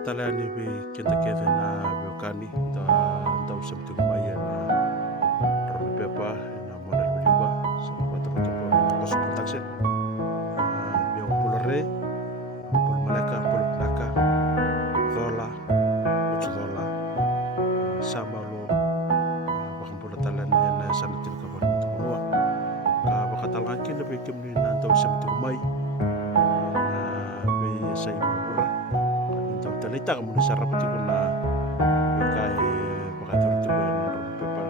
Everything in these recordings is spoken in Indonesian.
talani be kenta keve na biokani da usam tu maya na romi pepa na mona liba sa pato kosu protection bio pulore pul malaka pul naka dola uchu dola sama lo bakam pula talani na sana tin ka ban tu mua ka bakatalanga kin be kimni na da usam tu mai na be sai mura talita kamu sarap itu kuna kai pakatur itu kuna romi pepa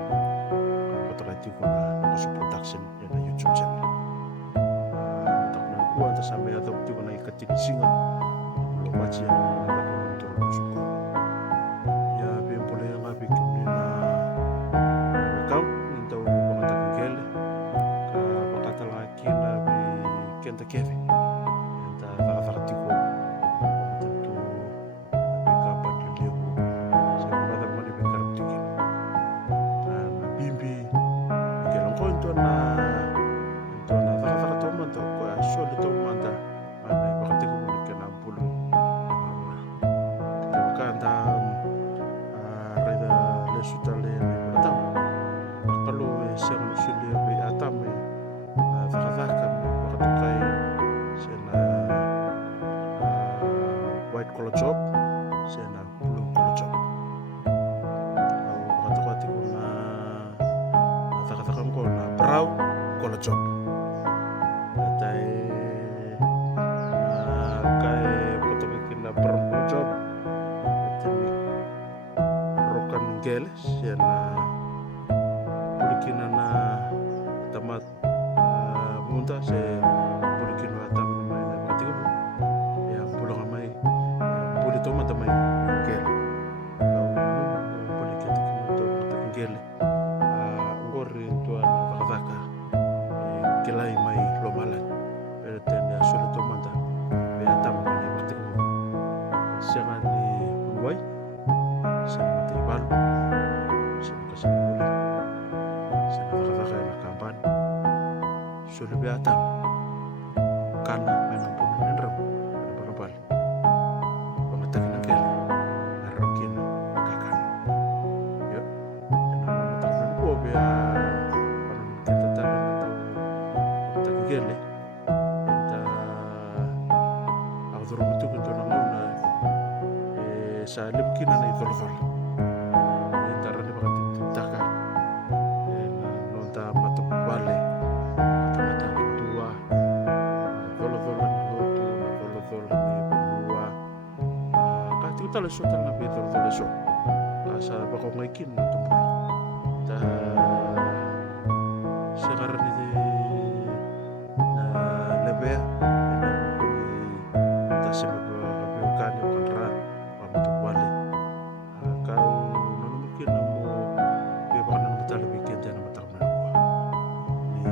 kotor itu kuna kosu production na YouTube channel tak na kuan ta sampai atau itu kuna ikatin singa lo baca na untuk suku ya bem boleh ngabi kimni na kau into pangatan gele ka pakatal ngakin na bi kenta keve enta fakatiko white collar job sena blue collar job au kata kuna kata na brown collar job tai na kai kata kina brown collar job tani rokan gel sena bulikina na tamat munta se bulikina tam na katigo ya pulang mai toma tamai gel kau boleh kita untuk tak gel ngori tuan vakavaka kelai mai lomalan berten ya sulit toma ta be atam ne waktu ko siangan ni buai sen mati balu sen kasih boleh sen vakavaka na kampan sulit be atam kana menang pun nenrap berapa gele enta audoro mutu kunto na ngona sa libkina na idolfal enta rani bakati taka na nonta matu bale mata dua dolo na lotu na dolo ni bua ka tu tala so tala be dolo so sa bako ngaikin na tumbul ta sekarang ini bea ena tasema beukani kontra pamoto wale kau nanu mungkin namo be bakana mutala bikin jana matakna ni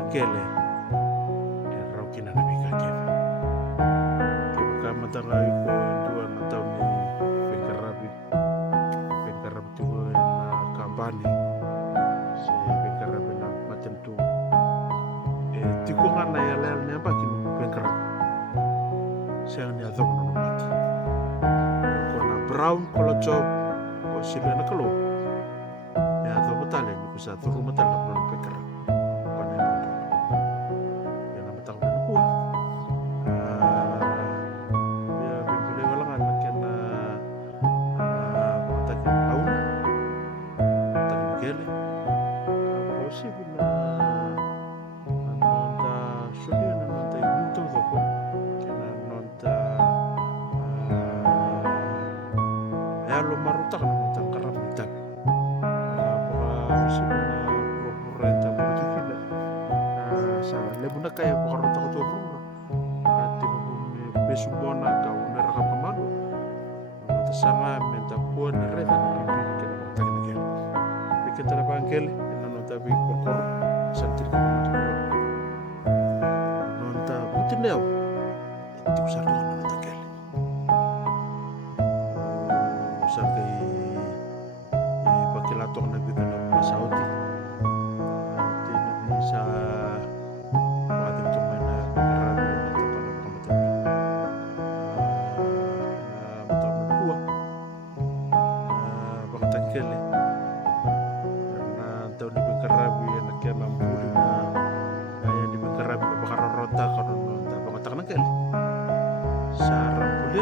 akele rokina na bika keve ke matanga ko dua na tahu ni bekarabi tu na kampani se bekarabi na matentu tikungan na yalel ne bakin bengkar siang ni atau nono mati kona brown color job o sila na kalo ya atau betale ni kusa turu matal na nono bengkar kona yang ya na matang na kuah ya bimbule walangan na kena matakin aun matakin gele kalau sih bina lo marutak na matang karap ni tabi sibuk na purenta politikila sa lebu na kaya pakarutak ko to ati ko besubona ka unera ka pamalo mata sanga menta puan reta na pipi kena matak na gel bikin tara bangkel na no tabi kokor santir ka matak nonta butin leo itu sarto na matak gel sampai pakilatok na bika na pasauti di sa pating tumay na karami na tapala makamatan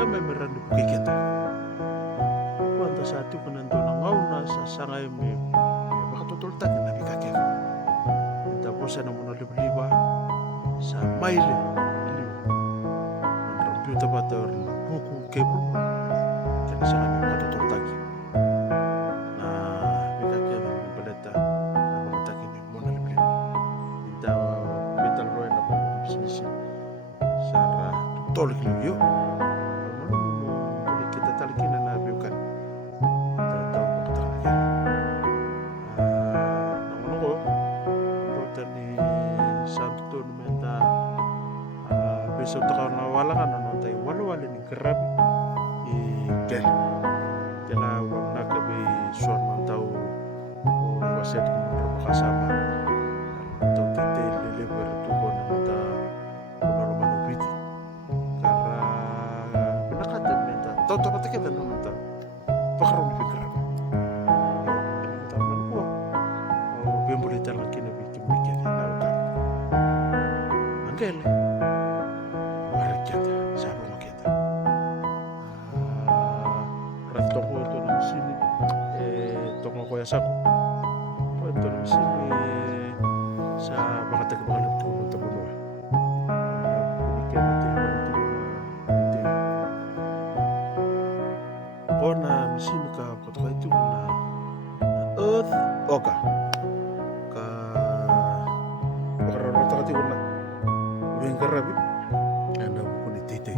memeran di bukiketa. Kuanta saat itu penentu nangauna sa sangai me makatutol tagi na bikakek. Tapos na muna liba sa maile computer bater buku kebro kena sangat makatutol tagi. Na bikakek na baleta na makatagi ni muna liba. Inta betal roy na buku bisnis sara tutol kilyo. Kita talikin na biukan. Tahu makatagi. Namun ko ni santo menta besok takau na wala kan nontai wala ni kerap ke kena wana kabe suan mantau waset berbakasama tau tete lele bertuko nonta kono manubiti karena benakata menta tau tau patake dan nonta pakaron ni kerap yo tahu ko bembuli talang kina bikin bikin na angkele kita sabu makita ratoko to ng sini toko ko ya sako to ng sini sa makatag makalap to ng tabuno bikin natin ko na misin ka koto itu na earth oka ka bakararota ka na wengarabi anda buku di tete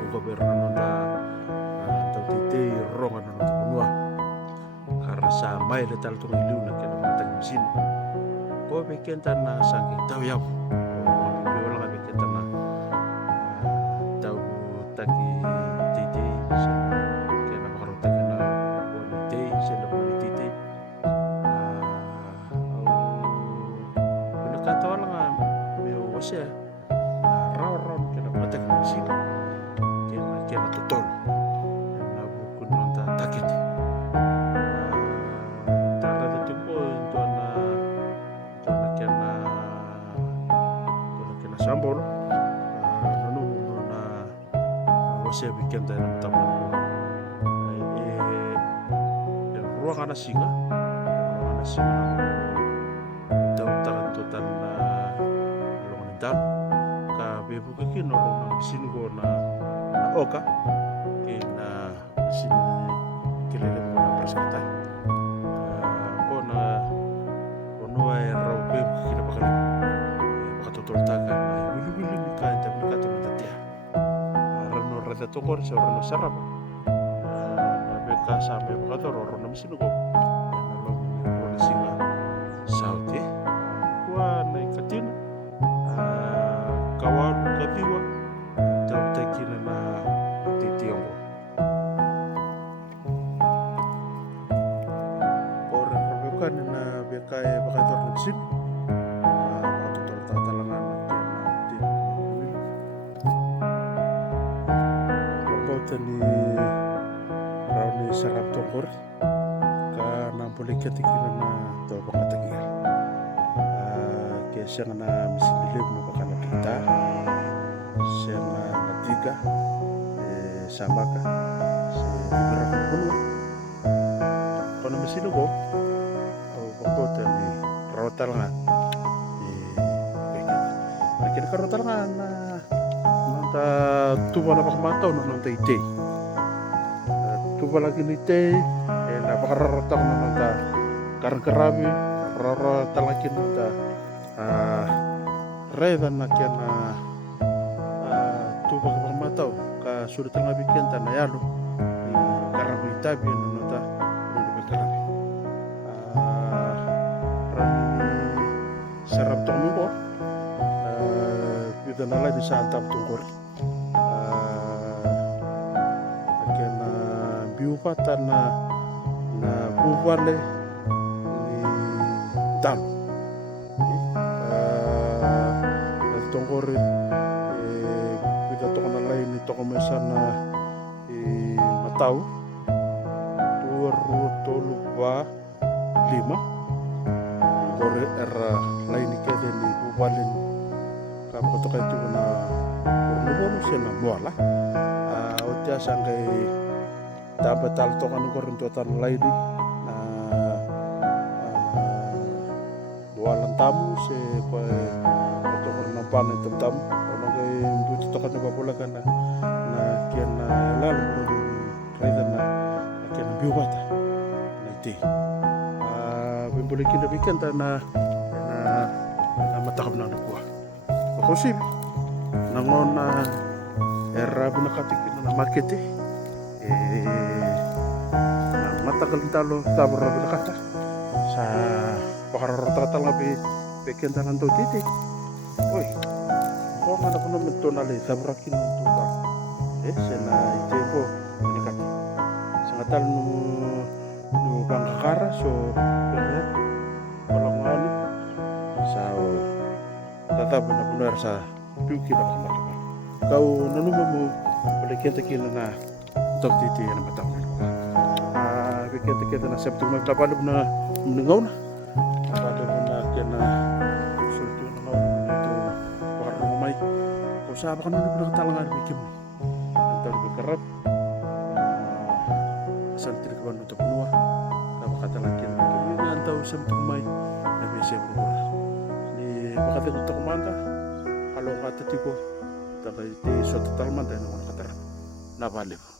buka berana nonda tau tete ronga nonda punua karena samai letal tu ilu na kena matang mesin ko beken tanah sangki tau yau biwala ka beken tanah tau taki tete kena makarota kena wanite senda puni tete kata orang meu wase raw kena matak mesin kena tutol na buku nonta takit tara de tempo tuana kena sambol nanu na wase bikin dan taman ruang ana singa total na longan dan ka bebu ke norong sin go na oka ke na sin kelele mo na perskata ko na ono ay raw bebu ke na bakal makatutol tagan wilu ni ka tapi kata matatia rano rada to ko sa rano sarap na beka sampai makator rano sin go na lo ni singa sauti na ikatin kawan katiwa tau takina na titiyongo orang perbukan na bekai bakator nagsin makatutol tatalangan na titiyongo pagkautan ni rauni sarap tongkor ka nampuli katikina na tau bakatagiya siya nga na misililib na baka nakita siya nga natiga sama ka si Ibrahim na puno kung na misilugo o bakota ni rotal nga nakinakarotal nga na nanta tuba na pakamataw na nanta itay tuba lagi ni itay napakararotang na nanta karang-karami rarotal lagi nanta redan na kena tuba ka mataw ka sudah tengah bikin tanah yalo di karabi tabi nonota nonota karabi rani sarap tong ko kita nalai di santap tungkor kena biupatan na bubale ni tam tongkor kita tokon lain ni toko mesana matau 2 kore era lain ni kede ni bubalin kamu kotoka itu na mono siya na muala o tia sangkai dapat tal tokan ko rin tuatan lain na bualan tamu si kue atau ko rin ng panin tamu ono kay buti tokan na babulakan na kian na lalu mo rin na kian na biwata na iti bimbulikin na bikin na matakam na nakuha ako si nangon na era binakatikin na market matagal talo tabor binakata sa pakararatatal nga bikenta ng titi oy ko nga na ko naman ito nali sabrakin ng tuka sena ito po binakati sa ngatal no bangkakara so walang ngani sa tatabo na punar sa piuki na kamarapa kau nanuma mo balikin takila na tok titi na mataw na bikin takila na sabtu maglapan na menengaw na pada na kena sulti na ngaw ito parang umay kung saba ka na nagtalangan bikin mo antar bekerap santir ka ba nito punua napakatalakin bikin mo antaw sabtu umay na bese berubah ni bakit ito kumanta kalau kata tipo tapi di suatu talman dan orang kata nabalib